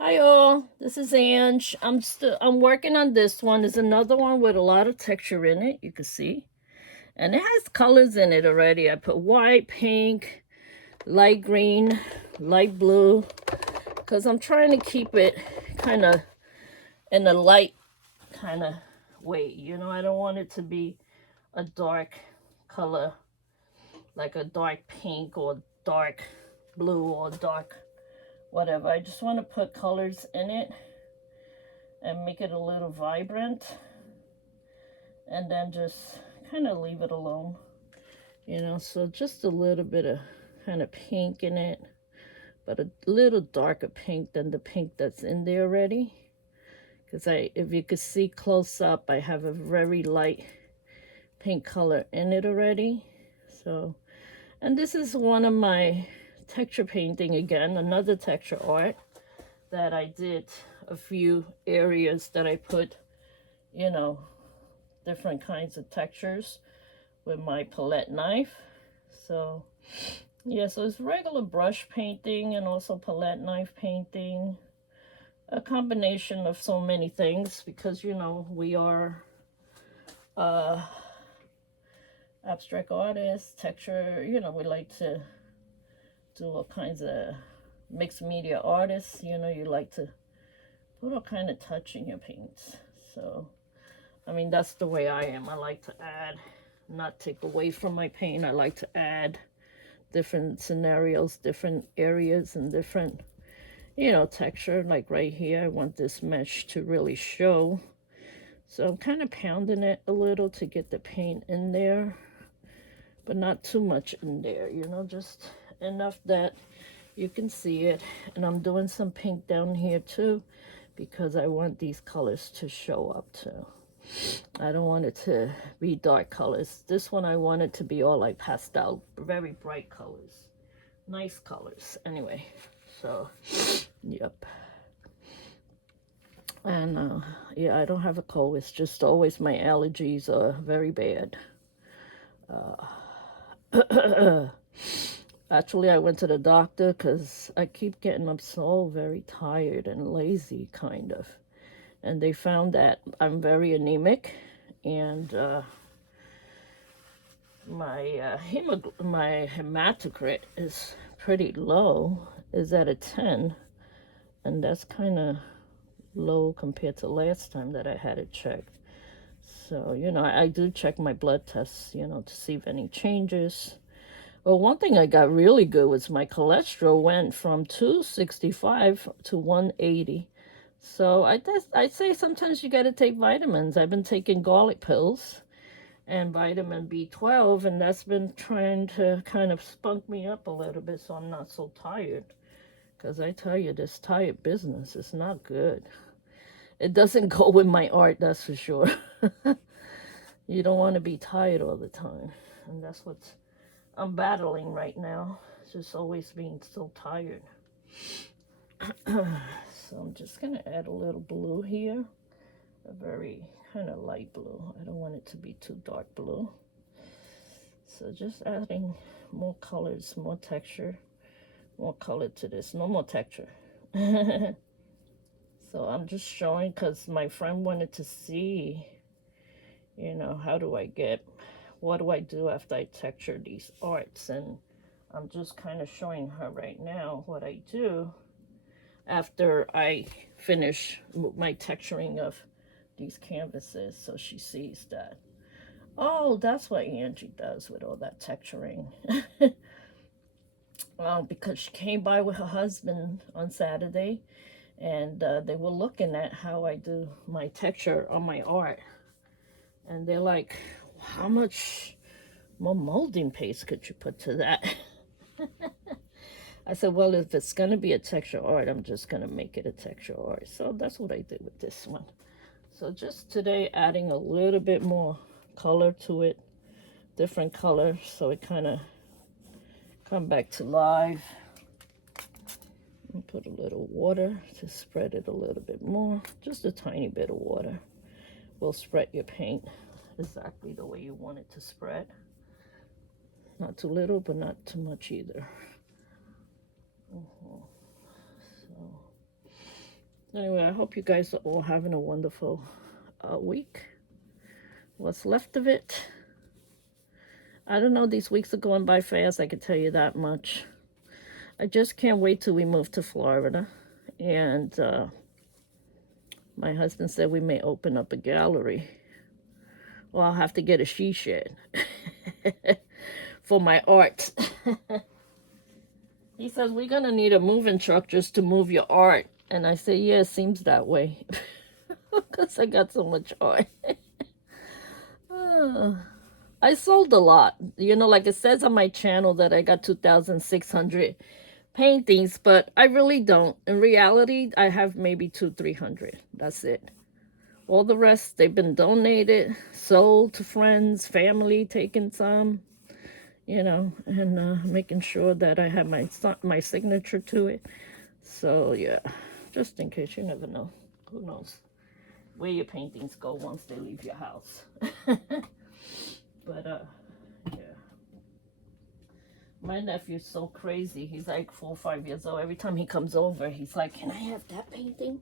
Hi all, this is Ange. I'm working on this one. There's another one with a lot of texture in it, you can see. And it has colors in it already. I put white, pink, light green, light blue, because I'm trying to keep it kind of in a light kind of way. I don't want it to be a dark color, like a dark pink or dark blue or dark whatever. I just want to put colors in it and make it a little vibrant, and then just kind of leave it alone. So just a little bit of kind of pink in it, but a little darker pink than the pink that's in there already, because if you could see close up, I have a very light pink color in it already. So, and this is one of my texture painting, again, another texture art that I did. A few areas that I put, different kinds of textures with my palette knife. So yeah, so it's regular brush painting and also palette knife painting, a combination of so many things, because we are abstract artists, texture, we like to do all kinds of mixed media artists. You like to put all kind of touch in your paints. So I mean, that's the way I am. I like to add, not take away from my paint. I like to add different scenarios, different areas, and different, texture. Like right here, I want this mesh to really show. So I'm kind of pounding it a little to get the paint in there, but not too much in there, just enough that you can see it. And I'm doing some pink down here too, because I want these colors to show up too. I don't want it to be dark colors. This one I want it to be all like pastel, very bright colors. Nice colors. Anyway, so, yep. And yeah, I don't have a cold. It's just always my allergies are very bad. Actually, I went to the doctor because I keep getting up so very tired and lazy, kind of. And they found that I'm very anemic, and my hematocrit is pretty low, is at a 10, and that's kind of low compared to last time that I had it checked. So I do check my blood tests, to see if any changes. Well, one thing I got really good was my cholesterol went from 265 to 180. So I'd say sometimes you got to take vitamins. I've been taking garlic pills and vitamin B12, and that's been trying to kind of spunk me up a little bit so I'm not so tired. Because I tell you, this tired business is not good. It doesn't go with my art, that's for sure. You don't want to be tired all the time. And that's what I'm battling right now. Just always being so tired. So I'm just going to add a little blue here. A very kind of light blue. I don't want it to be too dark blue. So just adding more colors, more texture, more color to this. No more texture. So I'm just showing because my friend wanted to see, what do I do after I texture these arts? And I'm just kind of showing her right now what I do after I finish my texturing of these canvases, so she sees that, oh, that's what Angie does with all that texturing. Because she came by with her husband on Saturday, and they were looking at how I do my texture on my art, and they're like, how much more molding paste could you put to that? I said, well, if it's going to be a texture art, I'm just going to make it a texture art. So that's what I did with this one. So just today, adding a little bit more color to it, different color, so it kind of come back to life. And put a little water to spread it a little bit more. Just a tiny bit of water will spread your paint exactly the way you want it to spread. Not too little, but not too much either. So Anyway, I hope you guys are all having a wonderful week. What's left of it. I don't know, these weeks are going by fast, I can tell you that much. I just can't wait till we move to Florida. And my husband said we may open up a gallery. Well, I'll have to get a she shed for my art. He says, we're going to need a moving truck just to move your art. And I say, yeah, it seems that way. Because I got so much art. I sold a lot. You know, like it says on my channel that I got 2,600 paintings, but I really don't. In reality, I have maybe 300. That's it. All the rest, they've been donated, sold to friends, family, taking some, you know, and making sure that I have my signature to it. So, yeah, just in case, you never know. Who knows where your paintings go once they leave your house. But, yeah. My nephew's so crazy. He's like 4 or 5 years old. Every time he comes over, he's like, can I have that painting?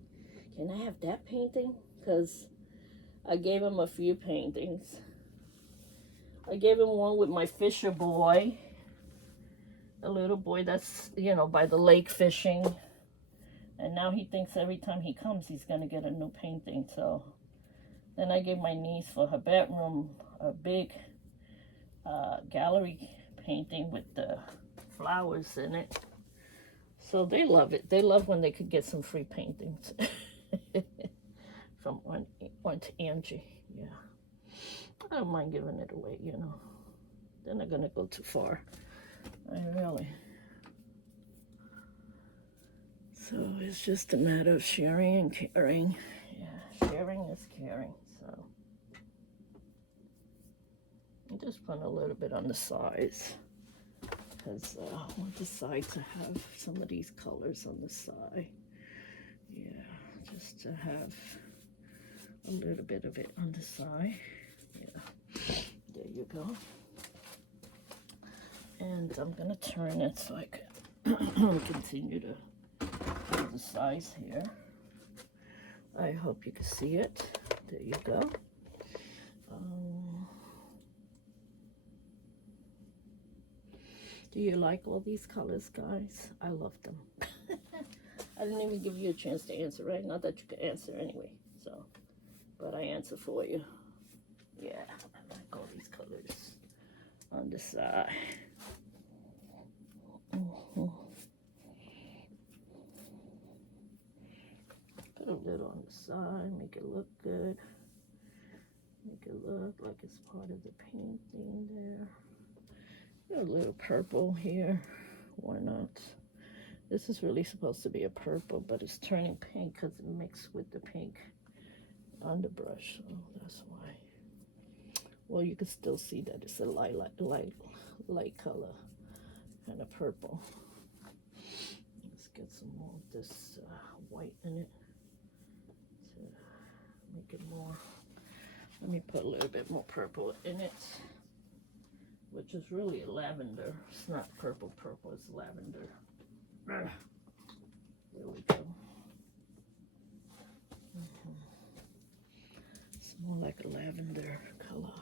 Can I have that painting? Because I gave him a few paintings. I gave him one with my fisher boy. A little boy that's, you know, by the lake fishing. And now he thinks every time he comes, he's going to get a new painting. So then I gave my niece for her bedroom a big gallery painting with the flowers in it. So they love it. They love when they could get some free paintings from Aunt Angie. Yeah, I don't mind giving it away, you know. They're not gonna go too far. Really. So it's just a matter of sharing and caring. Yeah, sharing is caring. So I'm just putting a little bit on the sides because I want the side to have some of these colors on the side. Yeah, just to have a little bit of it on the side. Yeah, there you go. And I'm gonna turn it so I can continue to do the size here. I hope you can see it. There you go. Do you like all these colors, guys? I love them. I didn't even give you a chance to answer, right? Not that you could answer anyway. So, but I answer for you. Yeah, I like all these colors on the side. Put a little on the side, make it look good. Make it look like it's part of the painting there. A little purple here. Why not? This is really supposed to be a purple, but it's turning pink because it mixed with the pink on the brush. So that's why. Well, you can still see that it's a light color and a purple. Let's get some more of this white in it to make it more. Let me put a little bit more purple in it, which is really a lavender. It's not purple, it's lavender. There we go. It's more like a lavender color.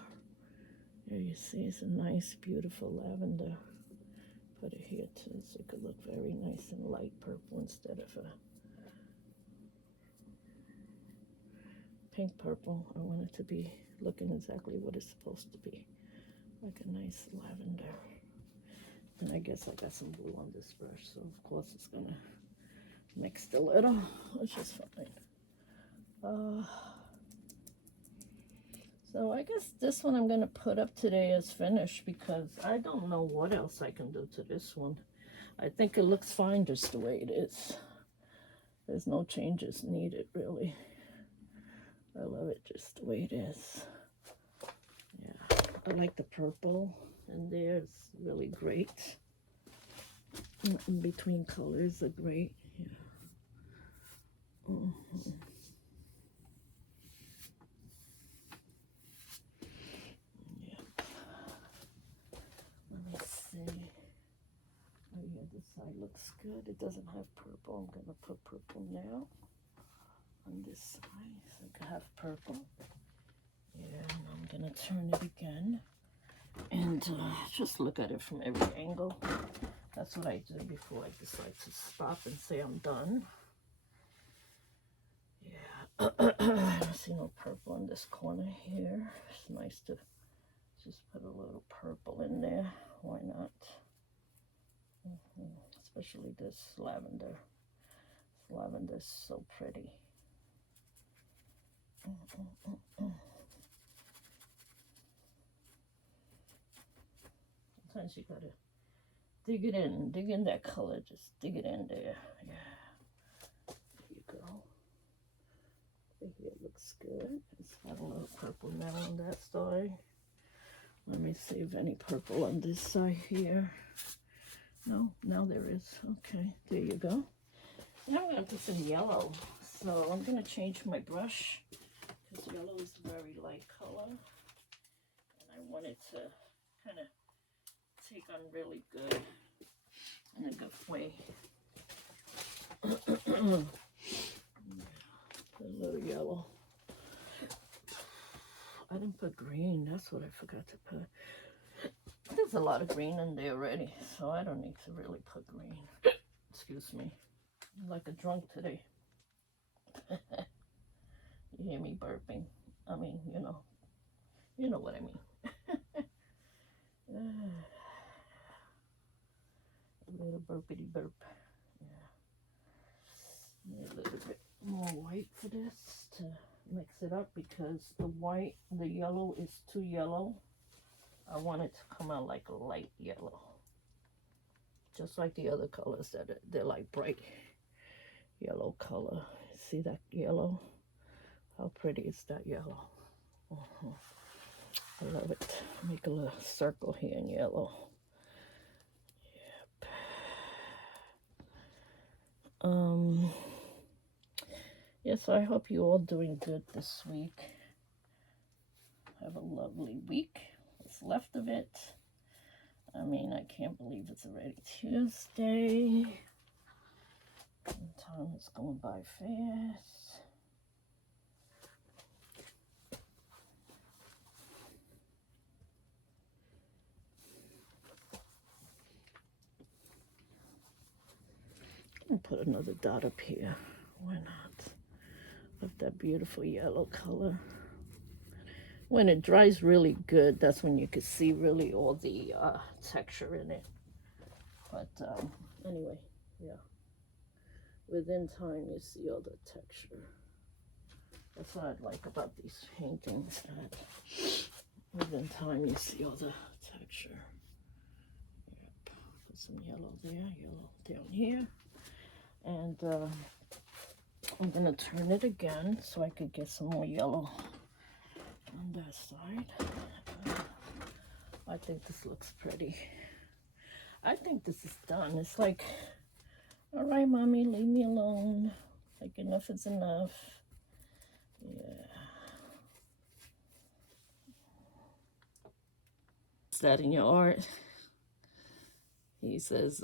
There you see, it's a nice, beautiful lavender. Put it here too, so it could look very nice and light purple instead of a pink purple. I want it to be looking exactly what it's supposed to be, like a nice lavender. And I guess I got some blue on this brush, so of course it's gonna mix a little, which is fine. So I guess this one I'm gonna put up today as finished because I don't know what else I can do to this one. I think it looks fine just the way it is. There's no changes needed, really. I love it just the way it is. Yeah, I like the purple in there. It's really great. In between colors are great. Yeah. Yep. Let me see. Oh yeah, this side looks good. It doesn't have purple. I'm gonna put purple now. on this side, so I can have purple. Yeah, and I'm gonna turn it again and just look at it from every angle. That's what I do before I decide to stop and say I'm done. Yeah, I see no purple in this corner here. It's nice to just put a little purple in there. Why not? Especially this lavender. This lavender is so pretty. Sometimes you gotta dig it in, dig in that color, just dig it in there. Yeah, there you go. Right here it looks good. It's got a little purple now on that side. Let me see if any purple on this side here. No, now there is. Okay, there you go. Now I'm gonna put some yellow. So I'm gonna change my brush because yellow is a very light color. And I want it to kind of take on really good, in a good way. A little yellow. I didn't put green. That's what I forgot to put. There's a lot of green in there already, so I don't need to really put green. Excuse me. I'm like a drunk today. You hear me burping. I mean, you know what I mean. A little burpity burp. Yeah. A little bit more white for this to mix it up because the yellow is too yellow. I want it to come out like a light yellow. Just like the other colors they're like bright yellow color. See that yellow? How pretty is that yellow? I love it. Make a little circle here in yellow. Yep. Yes, I hope you all doing good this week. Have a lovely week. What's left of it. I mean, I can't believe it's already Tuesday. Time is going by fast. I'll put another dot up here. Why not? Of that beautiful yellow color. When it dries really good, that's when you can see really all the texture in it. But anyway, yeah. Within time, you see all the texture. That's what I like about these paintings, that within time you see all the texture. Yep. Put some yellow there, yellow down here. And I'm gonna turn it again so I could get some more yellow on that side. I think this looks pretty. I think this is done. It's like, all right, mommy, leave me alone. Like, enough is enough. Yeah. Is that in your art? He says,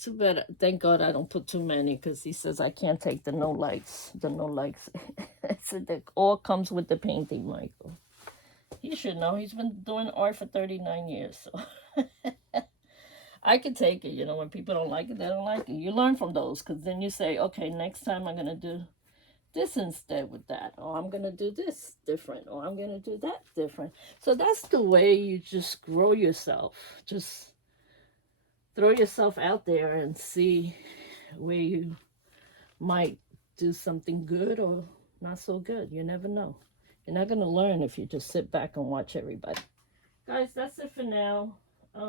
too bad, thank God I don't put too many, because he says I can't take the no likes. I said that all comes with the painting, Michael. He should know. He's been doing art for 39 years, so I can take it. When people don't like it, they don't like it. You learn from those, because then you say, okay, next time I'm going to do this instead with that, or I'm going to do this different, or I'm going to do that different. So that's the way you just grow yourself. Just throw yourself out there and see where you might do something good or not so good. You never know. You're not going to learn if you just sit back and watch everybody. Guys, that's it for now. I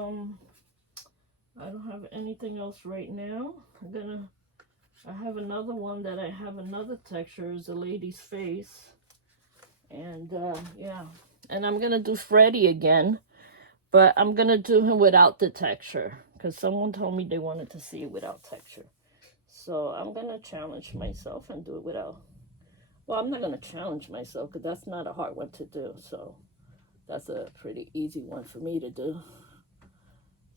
don't have anything else right now. I have another one that I have another texture, is a lady's face. And yeah. And I'm going to do Freddy again. But I'm going to do him without the texture, because someone told me they wanted to see it without texture. So I'm going to challenge myself and do it without. Well, I'm not going to challenge myself, because that's not a hard one to do. So that's a pretty easy one for me to do.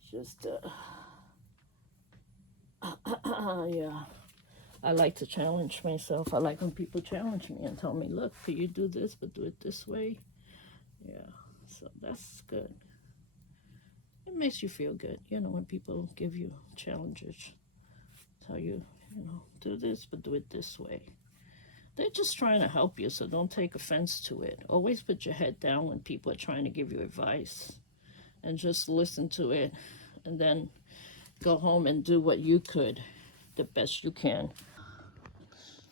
Just, yeah. I like to challenge myself. I like when people challenge me and tell me, look, could you do this, but do it this way? Yeah, so that's good. It makes you feel good, you know, when people give you challenges, tell you, you know, do this, but do it this way. They're just trying to help you, so don't take offense to it. Always put your head down when people are trying to give you advice and just listen to it and then go home and do what you could the best you can.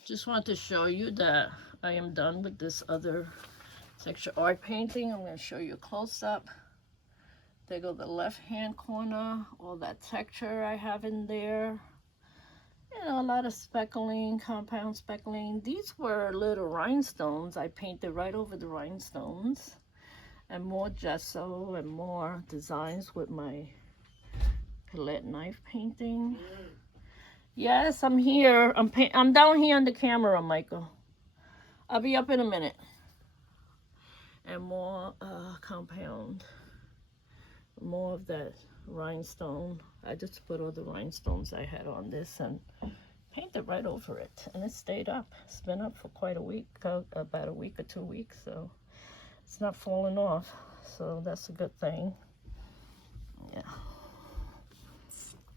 Just want to show you that I am done with this other texture art painting. I'm going to show you a close-up. There go the left-hand corner, all that texture I have in there. You know, a lot of speckling, compound speckling. These were little rhinestones. I painted right over the rhinestones. And more gesso and more designs with my palette knife painting. Yes, I'm here. I'm down here on the camera, Michael. I'll be up in a minute. And more compound. More of that rhinestone. I just put all the rhinestones I had on this and painted right over it. And it stayed up. It's been up for quite a week, about a week or 2 weeks. So it's not falling off. So that's a good thing. Yeah.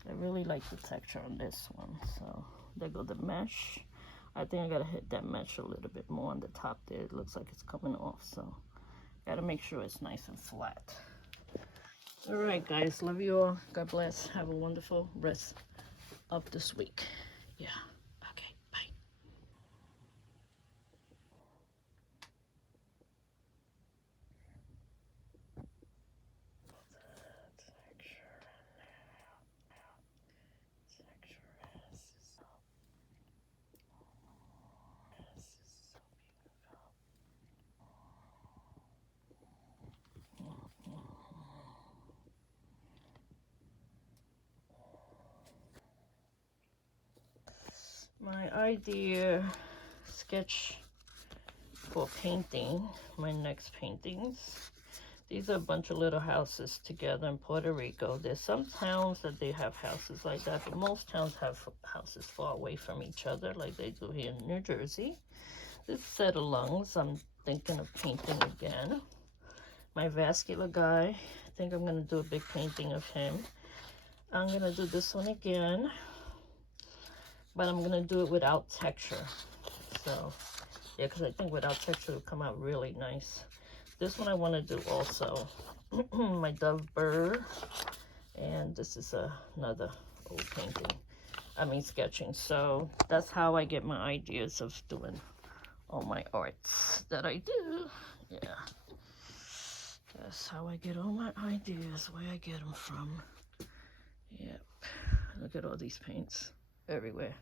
I really like the texture on this one. So there go the mesh. I think I gotta hit that mesh a little bit more on the top there. It looks like it's coming off, so gotta make sure it's nice and flat. All right, guys, love you all. God bless. Have a wonderful rest of this week. Yeah. Okay, bye. My idea sketch for painting, my next paintings. These are a bunch of little houses together in Puerto Rico. There's some towns that they have houses like that, but most towns have houses far away from each other like they do here in New Jersey. This set of lungs I'm thinking of painting again. My vascular guy, I think I'm going to do a big painting of him. I'm going to do this one again, but I'm going to do it without texture. So, yeah, because I think without texture it'll come out really nice. This one I want to do also. My dove bird. And this is another old painting. Sketching. So that's how I get my ideas of doing all my arts that I do. Yeah. That's how I get all my ideas, where I get them from. Yep. Look at all these paints everywhere.